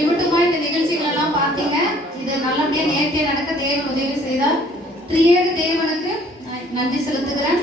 இவட்டுமா இந்த நிகழ்ச்சிகள் எல்லாம் பார்த்தீங்க. இது நல்லபடியா நேர்த்தியா நடக்க தேவன் உதவி செய்தார். திரியேக தேவனுக்கு நன்றி செலுத்துகிறேன்.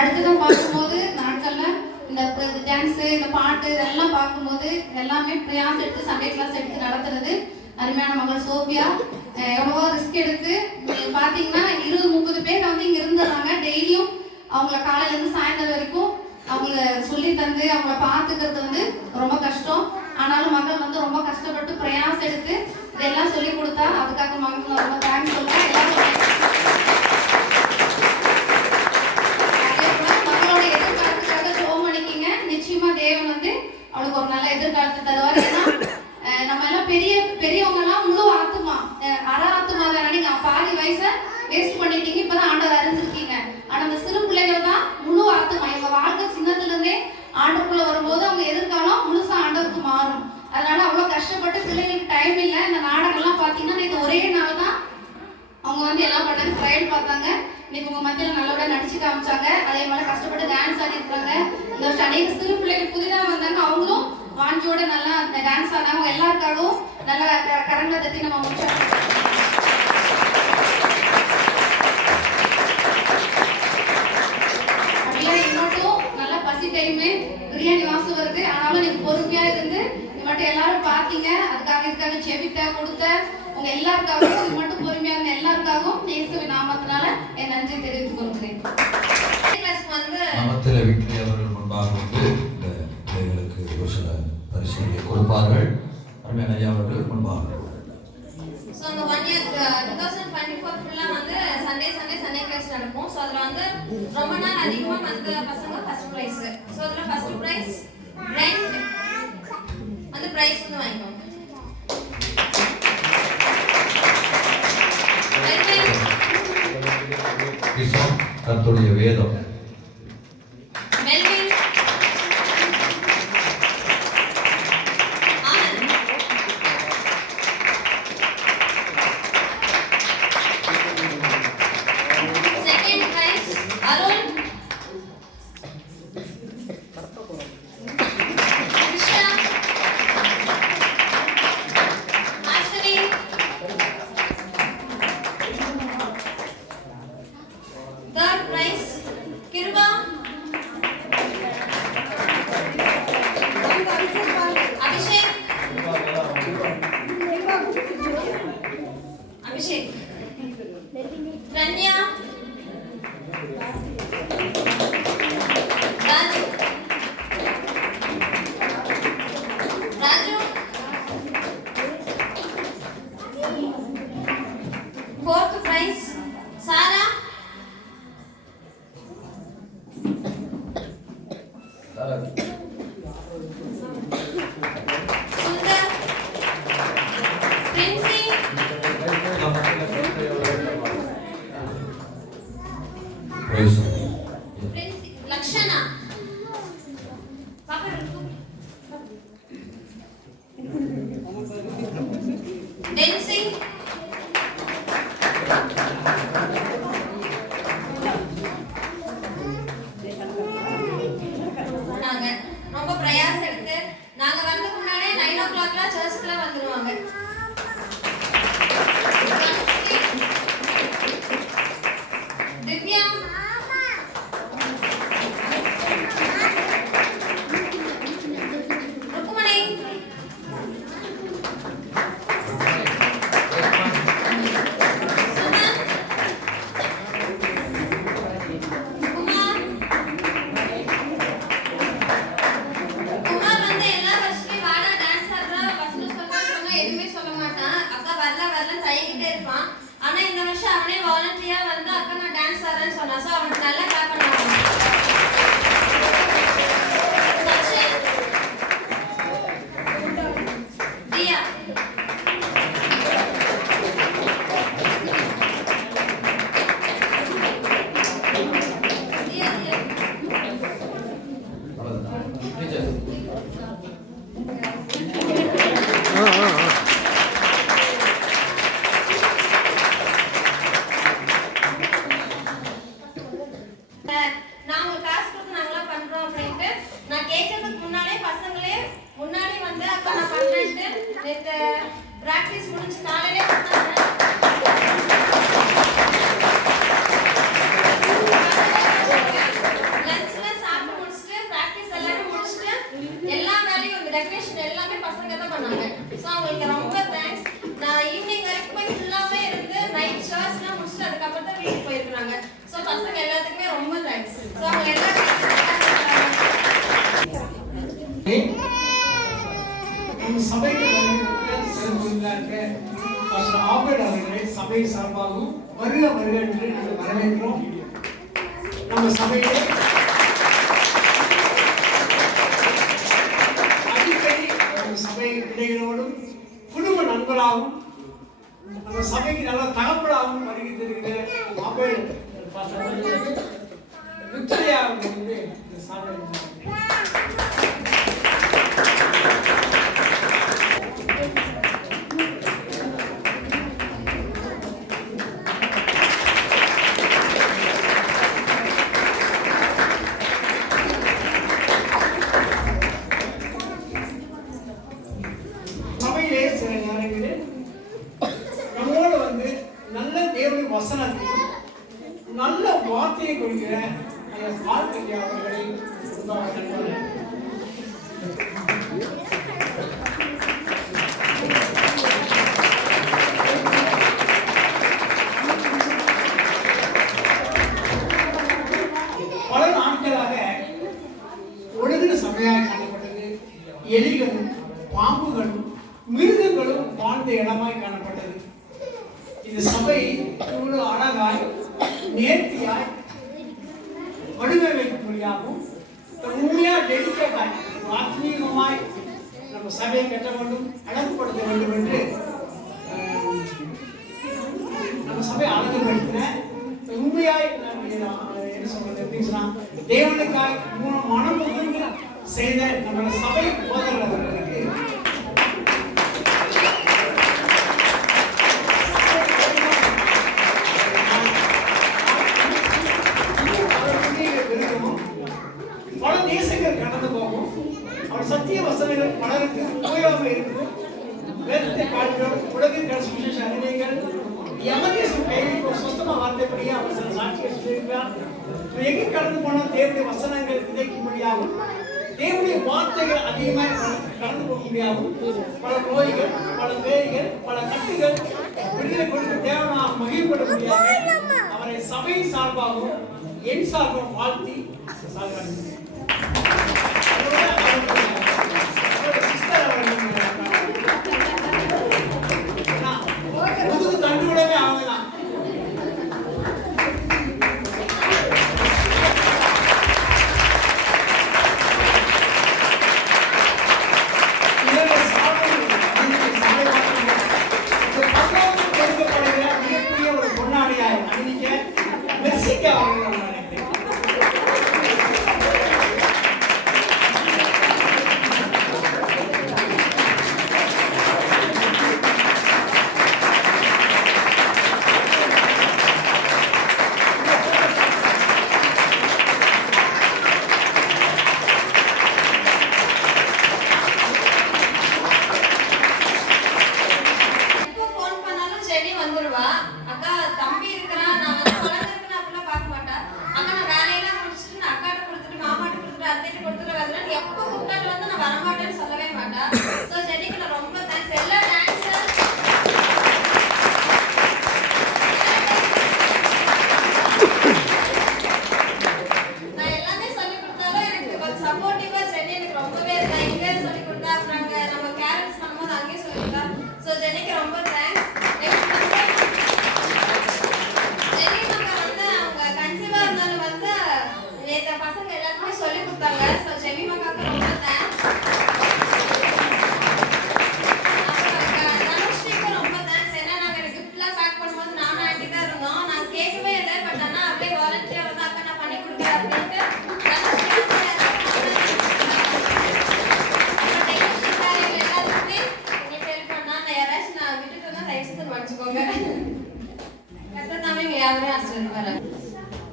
அடுத்ததான் பார்க்கும்போது நாட்கள்ல இந்த டான்ஸு, இந்த பாட்டு இதெல்லாம் பார்க்கும்போது எல்லாமே பிரயாசம் எடுத்து சண்டே கிளாஸ் எடுத்து நடத்துறது அருமையான மகள் சோபியா எவ்வளவோ ரிஸ்க் எடுத்து பார்த்தீங்கன்னா 20-30 பேர் வந்து இங்கே இருந்துடுறாங்க. டெய்லியும் அவங்கள காலையிலேருந்து சாயந்தரம் வரைக்கும் அவங்கள சொல்லி தந்து அவங்கள பார்த்துக்கிறது வந்து ரொம்ப கஷ்டம். ஆனாலும் மகள் வந்து ரொம்ப கஷ்டப்பட்டு பிரயாசம் எடுத்து இதெல்லாம் சொல்லி கொடுத்தா அதுக்காக மகள் ரொம்ப தேங்க்ஸ் சொல்றேன். எல்லாரும் மகளோட எதிர்காலத்துக்காக ஜெபம் பண்ணிக்கிங்க. நிச்சயமா தேவன் வந்து அவளுக்கு ஒரு நல்ல எதிர்காலத்தை தருவார். ஏன்னா நம்ம எல்லாம் பெரியவங்க எல்லாம் முழு ஆத்துமா அரை ஆத்துமா தானே. நீங்க பாதி வயசை வேஸ்ட் பண்ணிட்டீங்க, இப்பதான் ஆண்டவர் அறிஞ்சிருக்கீங்க. ஆனா அந்த சிறு பிள்ளைகள் தான் முழு ஆத்துமா. இவங்க வாழ்க்கை சின்னத்துல இருந்தே ஆண்டவருக்குள்ள வரும்போது அவங்க எதிர்காலம் முழுசா ஆண்டவருக்கு மாறும். அதனால அவ்வளவு கஷ்டப்பட்டு பிள்ளைங்களுக்கு டைம் இல்லை. இந்த நாடகம்லாம் பாத்தீங்கன்னா இது ஒரே நாள் தான் அவங்க வந்து எல்லாம் பண்ணாங்க, ட்ரையல் பார்த்தாங்க. இன்னைக்கு உங்க மத்தியில நல்லபடியா நடிச்சு காமிச்சாங்க. அதே மாதிரி கஷ்டப்பட்டு டான்ஸ் ஆடி இருக்காங்க. இந்த வருஷம் அநேக சிறு பிள்ளைகள் புதிதாக வந்தாங்க, அவங்களும் வாஞ்சியோட நல்லா டான்ஸ் ஆனாங்க. எல்லாருக்காகவும் நல்லா கரங்களை தட்டி நம்ம முடிச்சோம். அப்படியே இன்னொட்டும் நல்லா பசி டைமு பிரியாணி வாசம் வருது. ஆனாலும் நீங்க பொறுமையா இருந்து இது மட்டும் எல்லாரும் பார்த்தீங்க. அதுக்காக இதுக்காக செவிட்ட கொடுத்த உங்க எல்லாருக்காகவும் இது மட்டும் பொறுமையா இருந்த எல்லாருக்காகவும் இயேசுவின் நாமத்தினால என் நன்றி தெரிவித்துக் கொள்கிறேன். நாமத்தில் விக்னி அவர்கள் முன்பாக வந்து இந்த பிள்ளைகளுக்கு ஒரு சில பரிசுகளை கொடுப்பார்கள். அருமையான ஐயா அவர்கள் முன்பாக. ஸோ அந்த 1 year 2024 ஃபுல்லாக வந்து சண்டே கிளாஸ் நடக்கும். ஸோ அதில் வந்து ரொம்ப நாள் அதிகமாக வந்து பசங்க ஃபர்ஸ்ட் ப்ரைஸ். ஸோ அதில் ஃபர்ஸ்ட் ப்ரைஸ் ரெண்ட் அந்த ப்ரைஸ் வந்து வாங்கிக்கோங்க. கர்த்தருடைய வேதம் Rania, Raju, fourth prize, Sara, Sundar, Princey, Lakshana, Dancing, நாங்க ரொம்ப பிரயாசம் எடுத்து நாங்க வரதுக்கு முன்னாடியே 9 o'clockலாம் சர்ச்சுக்குள்ள வந்துருவாங்க. திவ்யா, ருக்குமணி, சுமன், குமார். குமார் வந்து எல்லா வருஷத்தையும் வாடா டான்ஸ் ஆடுறா வசனம் சொல்றாங்க எதுவுமே சொல்ல மாட்டான். அக்கா வரல தயங்கிட்டே இருப்பான். ஆனா இந்த வருஷம் அவனே வாலண்டியா வந்து அக்கா நான் டான்ஸ் ஆடுறேன்னு சொன்னான். ஸோ அவனுக்கு நல்லா கிளாப் பண்ணுவாங்க. சச்சின், தியா, அவங்களுக்கு ரொம்ப தேங்க்ஸ். நான் ஈவினிங் வரைக்கும் போய் ஃபுல்லாவே இருந்து நைட் ஷர்ட்ஸ்லாம் முடிச்சுட்டு அதுக்கப்புறம் தான் வீட்டுக்கு போயிருக்காங்க. ஸோ பசங்க எல்லாத்துக்குமே ரொம்ப தேங்க்ஸ். ஸோ அவங்க எல்லாருமே நம்ம சபைக்கு சிறப்பு ஆபேட் அவர்களை சபை சார்பாகவும் வருக வருக என்று நாங்கள் வரவேற்கிறோம். நம்ம சபையிலே அடிக்கடி நம்ம சபை பிள்ளைகளோடும் குடும்ப நண்பராகவும் நம்ம சபைக்கு நல்ல தகப்படாகவும் வருகின்ற ஆபேட் விக்டோரியா வந்து இந்த சபை வசனத்தையும் நல்ல வார்த்தையை கொடுக்கிற வாழ்க்கை அவர்களை பல நாட்களாக ஒழுங்கின சபையாக காணப்பட்டது. எலிகளும் பாம்புகளும் மிருகங்களும் வாழ்ந்த இடமாய் காணப்பட்டது. இந்த சபை இவ்வளவு அழகாய் நேர்த்தியாய் வடிவமைக்கும்படியாகவும் உண்மையா டெடிக்கேட்டாய் ஆத்மீகமாய் நம்ம சபையை கட்ட வேண்டும், அழகுபடுத்த வேண்டும் என்று நம்ம சபையை அழகுபடுத்தின உண்மையாய் என்ன சொல்றது எப்படின்னு சொன்னா தேவனுக்காய் மனம் முகந்து செய்த நம்மளோட சபை போதவர்களுக்கு பல தேசங்கள் கடந்து போகும். அவர் சத்திய வசனங்கள் பலருக்கு உபயோகமாக இருக்குது. வேதத்தை பார்க்கிறோம், உலகின் சுவிசேஷ அறிவிகள் எமதேசம் கையில் சுத்தமா வார்த்தைப்படியே அவர் சில சாட்சியை சொல்லியிருக்கிறார். எங்கே கடந்து போனால் தேவனுடைய வசனங்கள் விதைக்கும்படியாகும், தேவனுடைய வார்த்தைகள் அதிகமாக கடந்து போக முடியாகும். பல நோய்கள், பல பேய்கள், பல கட்டுகள் விடுதலை கொடுக்க தேவனா மகிழ்ப்பட முடியாது. அவரை சபை சார்பாகவும் என் சார்பாகவும் வாழ்த்தி சால்வாங்க. தண்டுடவே ஆகலாம். மிகப்பெரிய ஒரு பொன்னாடியாய் அணிவிக்க மெர்சிக்க அவர்கள்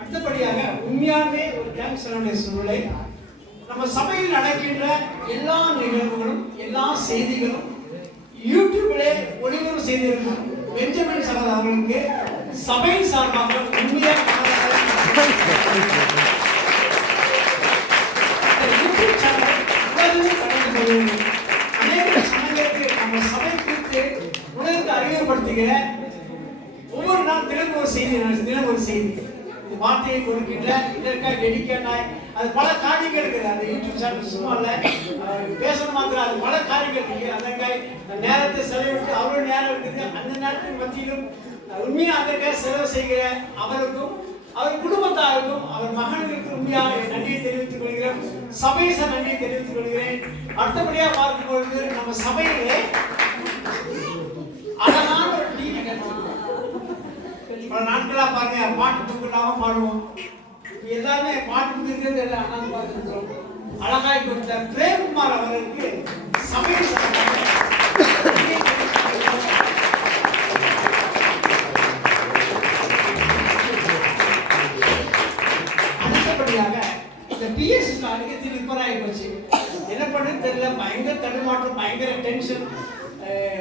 அடுத்தபடியாக உண்மையாகவே ஒரு தேங்க்ஸ் சூழ்நிலை நம்ம சபையில் நடக்கின்ற எல்லா நிகழ்வுகளும் எல்லா செய்திகளும் யூடியூபிலே ஒளிபரப்பு செய்திருக்கும் பெஞ்சமின் சகோதரர் அவர்களுக்கு சபை சார்பாக உண்மையாக யூடியூப் சேனல் அநேக சமயங்களுக்கு நம்ம சபை பத்திரிகையில ஒவ்வொரு நாள் தினம் ஒரு செய்தி வார்த்தையை கொடுக்கின்ற இதற்காக டெடிகேட் ஆகி அது பல காரியங்கள் இருக்குது. அந்த யூடியூப் சேனல் சும்மா இல்லை, பேசணும் மாத்திரம் அது பல காரியங்கள் இருக்குது. அதற்காக நேரத்தை செலவிட்டு அவ்வளோ நேரம் இருக்குது. அந்த நேரத்தின் மத்தியிலும் உண்மையாக அதற்காக செலவு செய்கிற அவருக்கும் அவர் குடும்பத்தாருக்கும் அவர் மகன்களுக்கு உண்மையாக நன்றியை தெரிவித்துக் கொள்கிறேன். சபையை நன்றியை தெரிவித்துக் கொள்கிறேன். அடுத்தபடியாக பார்க்கும்பொழுது நம்ம சபையிலே அழகான ஒரு டிவி கட்டணும். பல நாட்களா பாருங்க பாட்டு புக்கு இல்லாம பாடுவோம். எல்லாமே பாட்டு புக்கு இருக்கிறது அண்ணாந்து பார்த்துருக்கிறோம். அழகாய் கொடுத்த பிரேம்குமார் அவர்களுக்கு சபையில் அடுத்தபடியாக இந்த பிஎஸ்சி அடிக்கடி ரிப்பேர் ஆகி போச்சு. என்ன பண்ணுன்னு தெரியல, பயங்கர தடுமாற்றம், பயங்கர டென்ஷன்,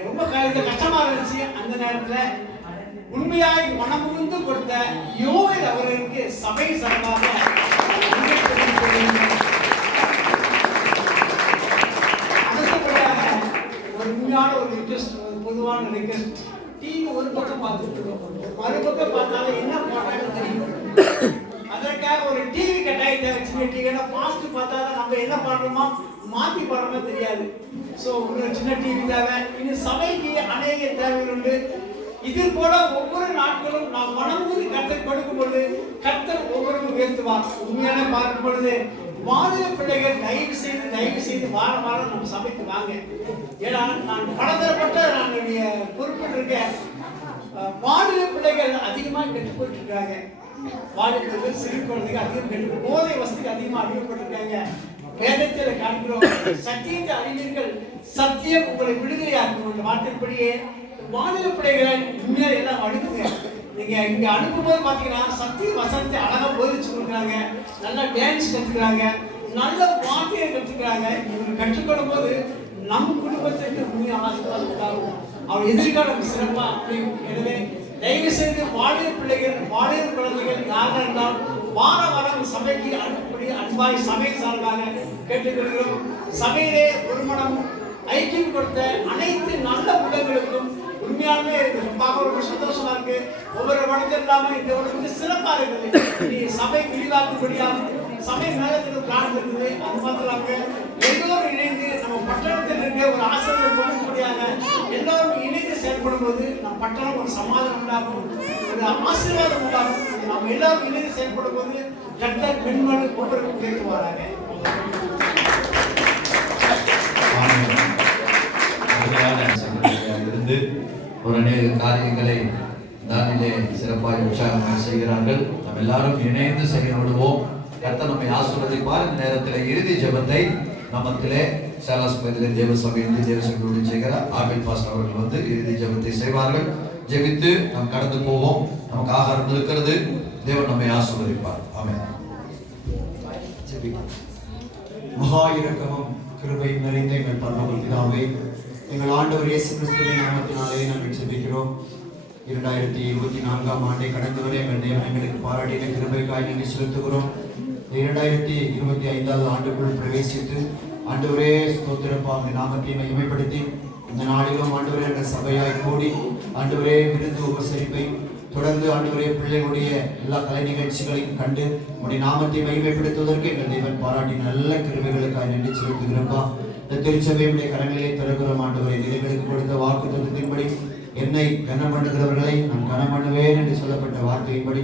ரொம்ப கஷ்டமா இருந்துச்சு. அந்த நேரத்தில் உண்மையாய் மனமுகுந்து கொடுத்த யோவேல் அவர்களுக்கு சபை சார்பாக அடுத்தபடியாக ஒரு உண்மையான ஒரு ரிக்வெஸ்ட், ஒரு பொதுவான ரிக்வெஸ்ட். டிவி ஒரு பக்கம் பார்த்துட்டு இருக்கோம், மறுபக்கம் பார்த்தாலும் என்ன போட்டாலும் தெரியும். அதற்காக ஒரு டிவி கட்டாயத்தை வச்சுக்க டிவினா பாஸ்ட் பார்த்தா தான் நம்ம என்ன பண்றோமோ மாற்றி படுறோமோ தெரியாது. ஸோ ஒரு சின்ன டிவி தேவை. இன்னும் சபைக்கு அநேக தேவைகள் உண்டு. இது போல ஒவ்வொரு நாட்களும் நாம் மனமுடி கர்த்தர் கொடுக்கும் பொழுது கர்த்தர் ஒவ்வொருவரும் உயர்த்துவார். உண்மையான பார்க்கும் பொழுது வாலிப பிள்ளைகள் தயவு செய்து வாரம் நம்ம சபைக்கு வாங்க. ஏன்னா நான் பலதரப்பட்ட என்னுடைய பொறுப்பில் இருக்கேன். வாலிப பிள்ளைகள் அதிகமாக கெட்டு போயிட்டு இருக்காங்க. வாலிப பிள்ளைகள் சிறு குழந்தைகள் அதிகம் கெட்டு, போதை வசதிக்கு அதிகமாக அடிமைப்பட்டிருக்காங்க. வேதத்தில் காண்கிறோம், சத்தியத்தை அறிவீர்கள், சத்தியம் உங்களை விடுதலையாக்கும் வார்த்தைப்படியே வாலிப பிள்ளைகளை உண்மையாக எல்லாம் அனுப்புங்க. நீங்க இங்க அனுப்பும்போது பாத்தீங்கன்னா சத்திய வசனத்தை அழகா போதிச்சு கொடுக்குறாங்க, நல்லா டான்ஸ் கத்துக்கிறாங்க, நல்ல வார்த்தையை கத்துக்கிறாங்க. இவங்க கற்றுக்கொள்ளும் போது நம் குடும்பத்திற்கு உண்மையாக ஆசீர்வாதம் உண்டாகும். அவர் எதிர்காலம் சிறப்பா அமையும். எனவே தயவு செய்து வாலிப பிள்ளைகள், வாலிப குழந்தைகள் யாராக இருந்தாலும் வாரம் சபைக்கு அனுப்பி அன்பாய் சபை சார்பாக கேட்டுக்கொள்கிறோம். சபையிலே ஒரு மனமும் ஐக்கியம் கொடுத்த அனைத்து நல்ல உள்ளங்களுக்கும் உண்மையாலுமே ரொம்ப சந்தோஷமா இருக்கு. ஒவ்வொரு வழக்கம் இல்லாம இந்த உலகம் சிறப்பா இருக்குது. நீ சபை விரிவாக்கும்படியாக சபை மேலத்தில் பிளான் இருக்குது. அது மாத்திரம் எல்லோரும் இணைந்து நம்ம பட்டணத்தில் இருக்க ஒரு ஆசிரியர் கொடுக்கும்படியாக எல்லோரும் இணைந்து செயல்படும் போது நம் பட்டணம் ஒரு சமாதானம் உண்டாகும், ஒரு ஆசீர்வாதம் உண்டாகும். நம்ம எல்லாரும் இணைந்து செயல்படும் போது கர்த்தர் பெண்மணி ஒவ்வொருவரும் கேட்குவாராங்க. இருந்து ஒரு அநேக காரியங்களை தானிலே சிறப்பாக உற்சாகமாக செய்கிறார்கள். நம்ம எல்லாரும் இணைந்து செயல்படுவோம். கர்த்தர் நம்மை ஆசீர்வதிப்பார். இந்த நேரத்தில் இறுதி ஜெபத்தை நமத்திலே சேலாஸ்பதியிலே தேவ சபையிலிருந்து தேவ சபையோடு செய்கிற ஆபில் பாஸ்டர் அவர்கள் வந்து இறுதி ஜெபத்தை செய்வார்கள். ஜெபித்து நாம் கடந்து போவோம். நமக்கு ஆகாரம் இருக்கிறது. தேவன் நம்மை ஆசீர்வதிப்பார். ஆமென். மகா இரக்கமும் கிருபையும் நிறைந்த எங்கள் பரலோக பிதாவே, எங்கள் ஆண்டவர் இயேசு கிறிஸ்துவின் நாமத்தினாலே நாங்கள் ஜெபிக்கிறோம். 2024ஆம் ஆண்டை கடந்து வரை எங்கள் தேவன் எங்களுக்கு பாராட்டின கிருபைக்காய் நன்றி செலுத்துகிறோம். 2025ஆவது ஆண்டுக்குள் பிரவேசித்து ஆண்டவரே ஸ்தோத்திரப்பா உம்முடைய நாமத்தை மகிமைப்படுத்தி இந்த நாளிலும் ஆண்டவரே எங்கள் சபையாய் கூடி ஆண்டவரே விருந்து உபசரிப்பை தொடர்ந்து ஆண்டவரே பிள்ளைகளுடைய எல்லா கலை நிகழ்ச்சிகளையும் கண்டு உம்முடைய நாமத்தை மகிமைப்படுத்துவதற்கு எங்கள் தேவன் பாராட்டி நல்ல கிருபைகளுக்காய் நன்றி செலுத்துகிறப்பா. இந்த திருச்சபையுடைய கரங்களிலே திறக்கிறோம் ஆண்டவரே. எங்களுக்கு கொடுத்த வாக்குத்தத்தத்தின்படி என்னை கனம் பண்ணுகிறவர்களை நான் கனம் பண்ணுவேன் என்று சொல்லப்பட்ட வார்த்தையின்படி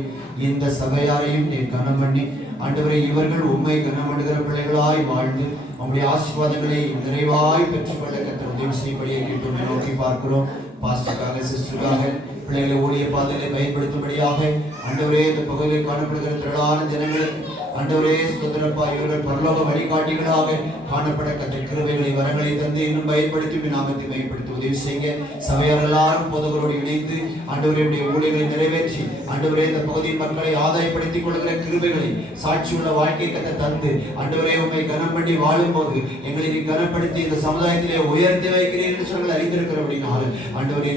இந்த சபையாரையும் நீ கனம் பண்ணி ஆண்டவரே இவர்கள் உண்மை கனம் பண்ணுகிற பிள்ளைகளாய் வாழ்ந்து உங்களுடைய ஆசீர்வாதங்களை நிறைவாய் பெற்றுக்கொள்ள கர்த்தர் உதவி செய்யும்படியை கேட்டு நோக்கி பார்க்கிறோம். பாஸ்டருக்காக, சிஸ்டருக்காக, பிள்ளைகளை ஊழிய பாதையை பயன்படுத்தும்படியாக ஆண்டவரே இந்த பகுதியில் காணப்படுகிற திரளான ஜனங்களுக்கு ஆண்டவரே ஸ்தோத்திரப்பா இவர்கள் பரலோக வழிகாட்டிகளாக காணப்பட கர்த்தர் கிருபைகளை வரங்களை தந்து இன்னும் பயன்படுத்தி நாமத்தை பயன்படுத்தி உதவி செய்ய சபையார் எல்லாரும் பொதுவரோடு இணைந்து ஆண்டவருடைய ஊழியர்களை நிறைவேற்றி ஆண்டவரே இந்த பகுதியின் மக்களை ஆதாயப்படுத்திக் கொள்கிற கிருபைகளை சாட்சியுள்ள வாழ்க்கை கர்த்தர் தந்து ஆண்டவரே உம்மை கனம் பண்ணி வாழும்போது எங்களை நீ கனப்படுத்தி இந்த சமுதாயத்திலே உயர்த்தி வைக்கிறேன் என்று சொல்லி அறிந்திருக்கிறபடினால் ஆண்டவரே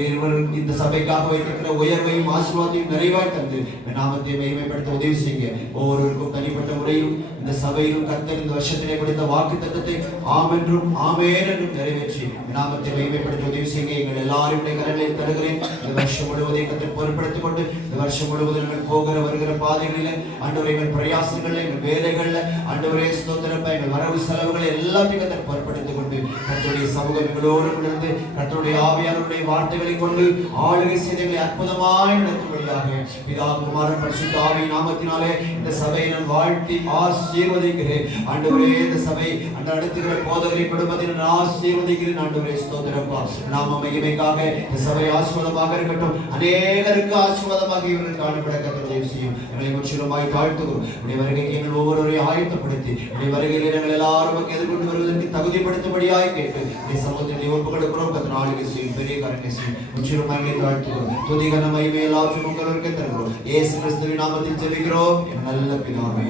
இந்த சபைக்காக வைத்திருக்கிற உயர்வையும் ஆசீர்வாதத்தையும் நிறைவாய் தந்து நாமத்தை மகிமைப்படுத்த உதவி செய்ய ஒவ்வொருவருக்கும் தனிப்பட்ட தனிப்பட்ட முறையிலும் இந்த சபையிலும் கர்த்தர் இந்த வருஷத்திலே கொடுத்த வாக்குத்தத்தத்தை ஆம் என்றும் ஆமென் என்றும் நிறைவேற்றி நாமத்தை மகிமைப்படுத்த உதவி செய்ய எங்கள் எல்லாருடைய கரங்களில் தருகிறேன். இந்த வருஷம் முழுவதும் கர்த்தர் பொறுப்படுத்திக் கொண்டு இந்த வருஷம் முழுவதும் எங்கள் போகிற வருகிற பாதைகளில் ஆண்டவரே எங்கள் பிரயாசங்களில் எங்கள் வேலைகளில் ஆண்டவரே ஸ்தோத்திரம் எங்கள் வரவு செலவுகளை எல்லாத்தையும் கர்த்தர் பொறுப்படுத்திக் கொண்டு கர்த்தருடைய சமூகம் எங்களோடு இருந்து கர்த்தருடைய ஆவியானவருடைய வார்த்தைகளை கொண்டு ஆளுகை செய்திகளை அற்புதமாய் நடத்தும்படியாக பிதா குமாரன் பரிசுத்த ஆவியின் நாமத்தினாலே இந்த சபையை நான் வாழ்த்தி ஆசீர்வதிக்கிறேன். ஆண்டவரே இந்த சபை நடத்துகிற போதகரை குடும்பத்தை நான் ஆசீர்வதிக்கிறேன். ஆண்டவரே ஸ்தோத்திரப்பா நாம மகிமைக்காக இந்த சபை ஆசீர்வாதமாக இருக்கட்டும். அநேகருக்கு ஆசீர்வாதமாக இவர்கள் காணப்பட கர்த்தர் உதவி செய்யும். எங்களை முற்றிலுமாய் தாழ்த்துகிறோம். உடைய வருகைக்கு எங்கள் ஒவ்வொருவரையும் ஆயத்தப்படுத்தி உடைய வருகையில் எங்கள் எல்லாரும் எதிர்கொண்டு வருவதற்கு தகுதிப்படுத்தும்படியாய் கேட்டு இந்த சமூகத்தை ஒப்பு கொடுக்கிறோம். கர்த்தர் ஆளுகை செய்யும் பெரிய காரியங்களை செய்யும். முற்றிலுமாய் தாழ்த்துகிறோம். துதிகன மகிமை எல்லாவற்றையும் உங்களுக்கு தருகிறோம். இயேசு கிறிஸ்துவின் நாமத்தில் ஜெபிக்கிறோம் நல்ல பிதாவே.